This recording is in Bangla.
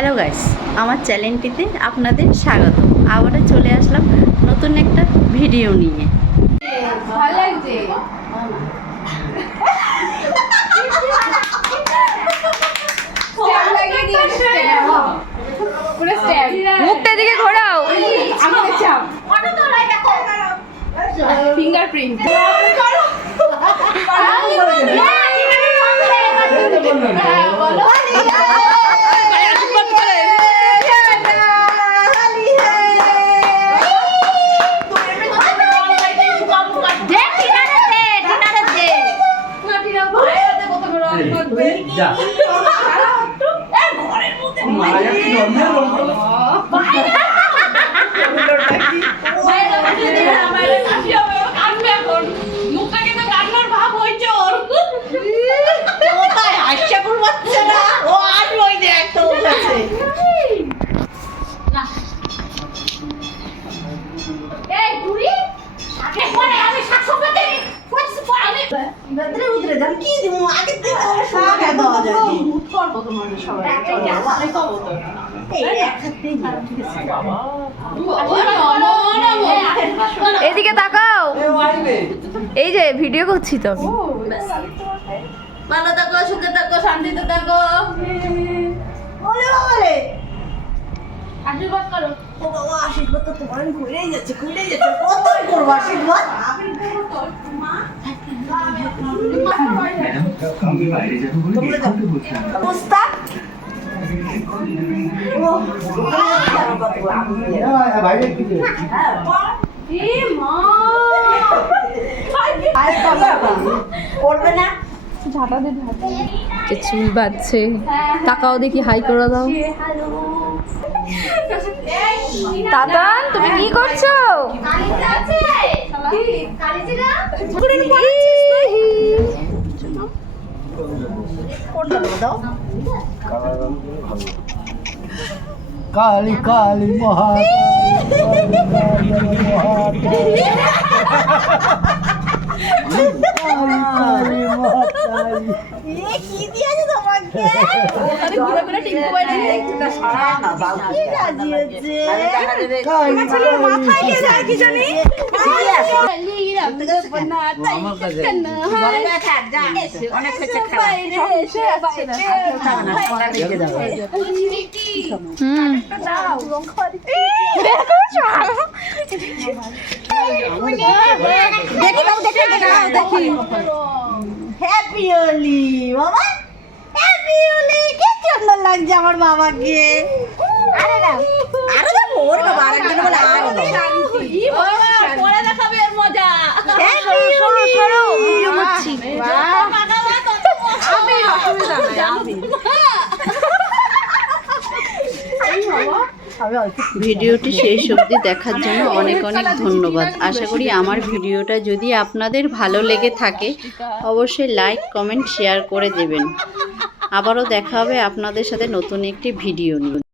হ্যালো গাইস, আমার চ্যানেলটিতে আপনাদের স্বাগত। আবারও চলে আসলাম নতুন একটা ভিডিও নিয়ে। ভালো লাগছে। মুখটা দিকে ঘোরাও। ফিঙ্গারপ্রিন্ট এদিকে তাকাও, এই যে ভিডিও করছি তো আমি। ভালো থাকো, সুখে থাকো, শান্তিতে থাকো। আশীর্বাদ করো। আশীর্বাদ তো তোমার ঘুরেই যাচ্ছে কতই করবো আশীর্বাদ। করবে না চুল বাঁধছে, তাকাও দেখি, হাই করে দাও। দাদান, তুমি কি করছো? কালী কালী কি দিয়েছে তোমাকে? মাথায় কে যায় কি জানি? অনেক হচ্ছে দেখি হ্যাপি হোলি বাবা, হ্যাপি হোলি। কি সুন্দর লাগছে আমার বাবাকে। আরে না আরো দেবো ওর বাবা, আরেকজন বলে আরো পরে দেখাবে এর মজা। ভিডিও করছি। ভিডিওটি শেষ অবধি দেখার জন্য অনেক অনেক ধন্যবাদ। আশা করি আমার ভিডিওটা যদি আপনাদের ভালো লেগে থাকে অবশ্যই লাইক, কমেন্ট, শেয়ার করে দেবেন। আবারও দেখা হবে আপনাদের সাথে নতুন একটি ভিডিও নিয়ে।